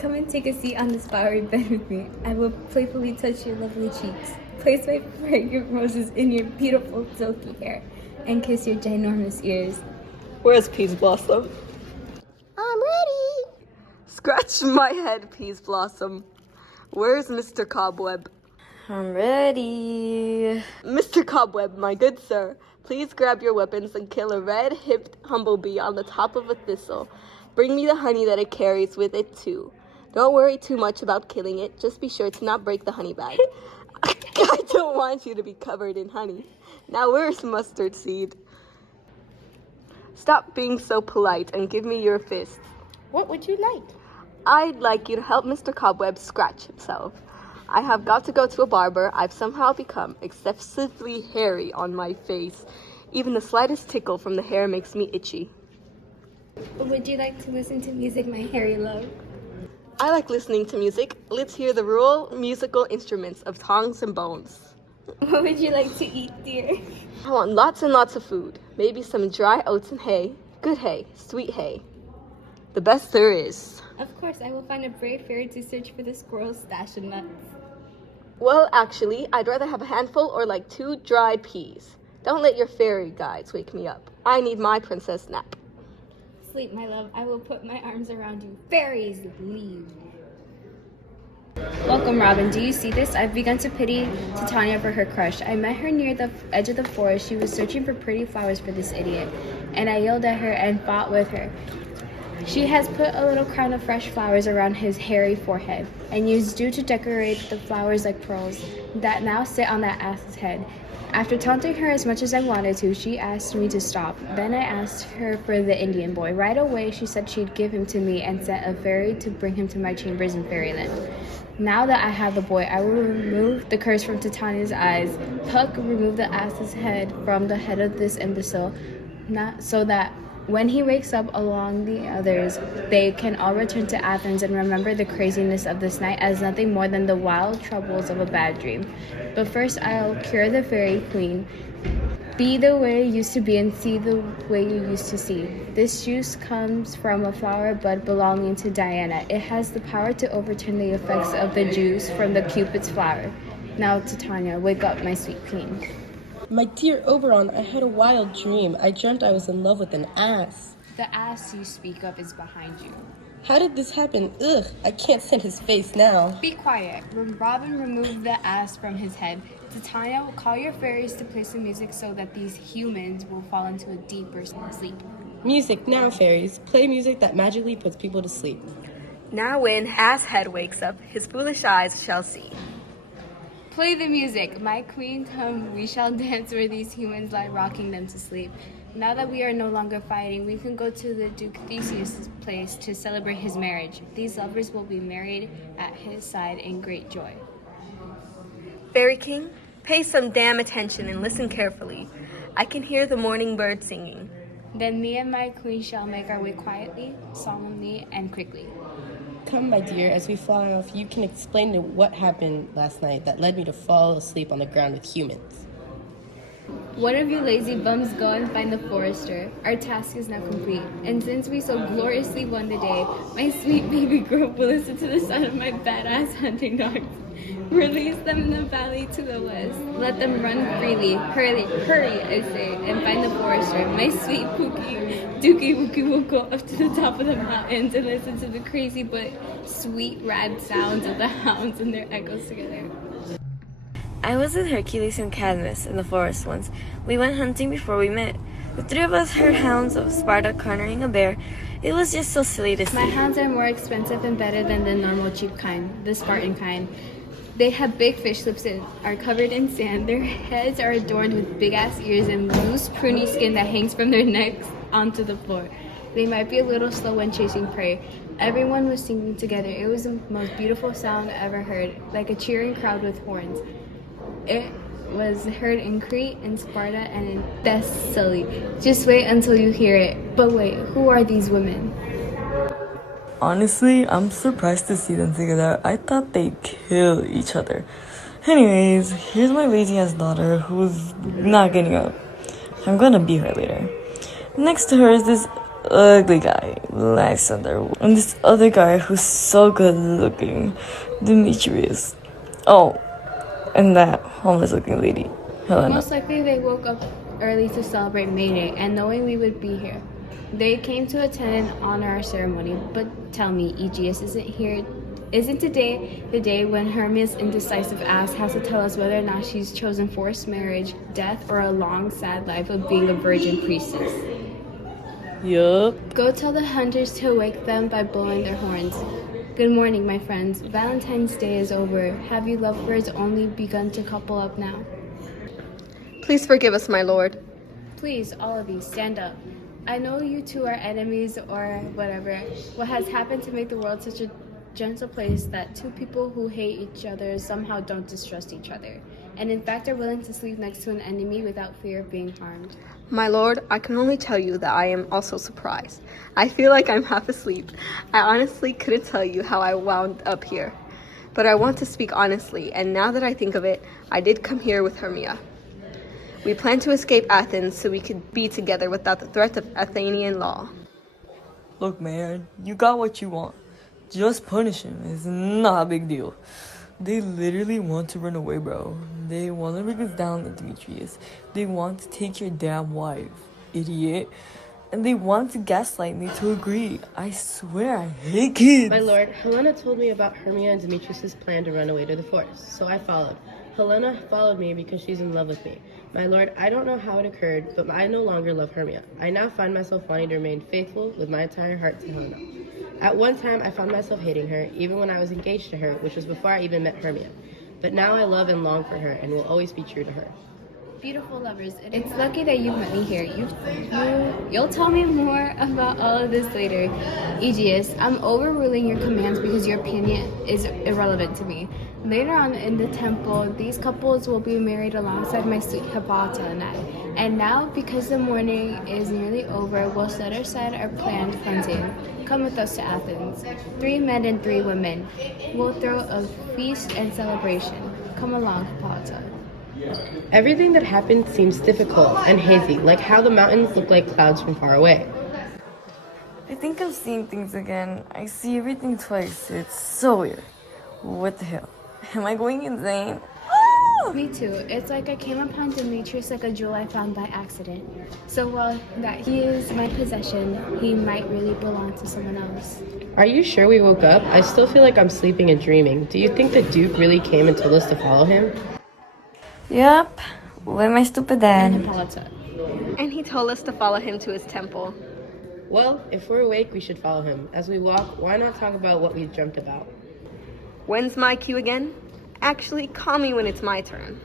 Come and take a seat on this flowery bed with me. I will playfully touch your lovely cheeks, place my fragrant roses in your beautiful silky hair, and kiss your ginormous ears. Where's Peas Blossom? I'm ready. Scratch my head, Peas Blossom. Where's Mr. Cobweb? I'm ready. Mr. Cobweb, my good sir, please grab your weapons and kill a red-hipped humblebee on the top of a thistle. Bring me the honey that it carries with it, too. Don't worry too much about killing it. Just be sure to not break the honey bag. I don't want you to be covered in honey. Now where's Mustard Seed? Stop being so polite and give me your fists. What would you like? I'd like you to help Mr. Cobweb scratch himself. I have got to go to a barber. I've somehow become excessively hairy on my face. Even the slightest tickle from the hair makes me itchy. Would you like to listen to music, my hairy love? I like listening to music. Let's hear the rural musical instruments of tongs and bones. What would you like to eat, dear? I want lots and lots of food. Maybe some dry oats and hay. Good hay, sweet hay. The best there is. Of course, I will find a brave fairy to search for the squirrel's stash of nuts. Well, actually, I'd rather have a handful or like 2 dried peas. Don't let your fairy guides wake me up. I need my princess nap. Sleep, my love. I will put my arms around you. Fairies, leave. Welcome, Robin. Do you see this? I've begun to pity Titania for her crush. I met her near the edge of the forest. She was searching for pretty flowers for this idiot, and I yelled at her and fought with her. She has put a little crown of fresh flowers around his hairy forehead, and used dew to decorate the flowers like pearls that now sit on that ass's head. After taunting her as much as I wanted to, she asked me to stop. Then I asked her for the Indian boy. Right away, she said she'd give him to me and sent a fairy to bring him to my chambers in fairyland. Now that I have the boy, I will remove the curse from Titania's eyes. Puck, remove the ass's head from the head of this imbecile, so that when he wakes up along the others, they can all return to Athens and remember the craziness of this night as nothing more than the wild troubles of a bad dream. But first I'll cure the fairy queen. Be the way you used to be and see the way you used to see. This juice comes from a flower bud belonging to Diana. It has the power to overturn the effects of the juice from the Cupid's flower. Now, Titania, wake up, my sweet queen. My dear Oberon, I had a wild dream. I dreamt I was in love with an ass. The ass you speak of is behind you. How did this happen? Ugh, I can't stand his face now. Be quiet. Robin removed the ass from his head. Titania will call your fairies to play some music so that these humans will fall into a deeper sleep. Music now, fairies. Play music that magically puts people to sleep. Now when Ass Head wakes up, his foolish eyes shall see. Play the music. My queen, come, we shall dance where these humans lie rocking them to sleep. Now that we are no longer fighting, we can go to the Duke Theseus' place to celebrate his marriage. These lovers will be married at his side in great joy. Fairy King, pay some damn attention and listen carefully. I can hear the morning bird singing. Then me and my queen shall make our way quietly, solemnly, and quickly. Come, my dear, as we fly off, you can explain to what happened last night that led me to fall asleep on the ground with humans. One of you lazy bums go and find the forester. Our task is now complete. And since we so gloriously won the day, my sweet baby girl will listen to the sound of my badass hunting dogs. Release them in the valley to the west. Let them run freely. Hurry, hurry, I say, and find the forester. My sweet Pookie, Dookie Wookie will go up to the top of the mountains and listen to the crazy but sweet rad sounds of the hounds and their echoes together. I was with Hercules and Cadmus in the forest once. We went hunting before we met. The three of us heard hounds of Sparta cornering a bear. It was just so silly to see. My hounds are more expensive and better than the normal cheap kind, the Spartan kind. They have big fish lips and are covered in sand. Their heads are adorned with big-ass ears and loose, pruny skin that hangs from their necks onto the floor. They might be a little slow when chasing prey. Everyone was singing together. It was the most beautiful sound I ever heard, like a cheering crowd with horns. It was heard in Crete, in Sparta, and in Thessaly. Just wait until you hear it. But wait, who are these women? Honestly, I'm surprised to see them together. I thought they'd kill each other. Anyways, here's my lazy ass daughter who's not getting up. I'm gonna beat her later. Next to her is this ugly guy, Alexander, and this other guy who's so good looking, Demetrius. Oh, and that homeless looking lady, Helena. Most likely they woke up early to celebrate May Day and knowing we would be here. They came to attend and honor our ceremony, but tell me, Aegeus isn't today the day when Hermia's indecisive ass has to tell us whether or not she's chosen forced marriage, death, or a long, sad life of being a virgin priestess? Yup. Go tell the hunters to wake them by blowing their horns. Good morning, my friends. Valentine's Day is over. Have you lovebirds only begun to couple up now? Please forgive us, my lord. Please, all of you, stand up. I know you two are enemies or whatever. What has happened to make the world such a gentle place that two people who hate each other somehow don't distrust each other, and in fact are willing to sleep next to an enemy without fear of being harmed? My lord, I can only tell you that I am also surprised. I feel like I'm half asleep. I honestly couldn't tell you how I wound up here. But I want to speak honestly, and now that I think of it, I did come here with Hermia. We planned to escape Athens so we could be together without the threat of Athenian law. Look, man, you got what you want. Just punish him. It's not a big deal. They literally want to run away, bro. They want to bring us down, Demetrius. They want to take your damn wife, idiot. And they want to gaslight me to agree. I swear I hate kids. My lord, Helena told me about Hermia and Demetrius' plan to run away to the forest, so I followed. Helena followed me because she's in love with me. My lord, I don't know how it occurred, but I no longer love Hermia. I now find myself wanting to remain faithful with my entire heart to Helena. At one time, I found myself hating her, even when I was engaged to her, which was before I even met Hermia. But now I love and long for her and will always be true to her. Beautiful lovers, it's lucky that you met me here. You'll tell me more about all of this later. Aegeus, I'm overruling your commands because your opinion is irrelevant to me. Later on in the temple, these couples will be married alongside my sweet Hippolyta and I. And now, because the morning is nearly over, we'll set aside our planned hunting. Come with us to Athens. 3 men and 3 women. We'll throw a feast and celebration. Come along, Hippolyta. Everything that happened seems difficult and hazy, like how the mountains look like clouds from far away. I think I'm seeing things again. I see everything twice. It's so weird. What the hell? Am I going insane? Me too. It's like I came upon Demetrius like a jewel I found by accident. So while that he is my possession, he might really belong to someone else. Are you sure we woke up? I still feel like I'm sleeping and dreaming. Do you think the Duke really came and told us to follow him? Yep, with my stupid And dad. Hippolyta. And he told us to follow him to his temple. Well, if we're awake, we should follow him. As we walk, why not talk about what we've dreamt about? When's my cue again? Actually, call me when it's my turn.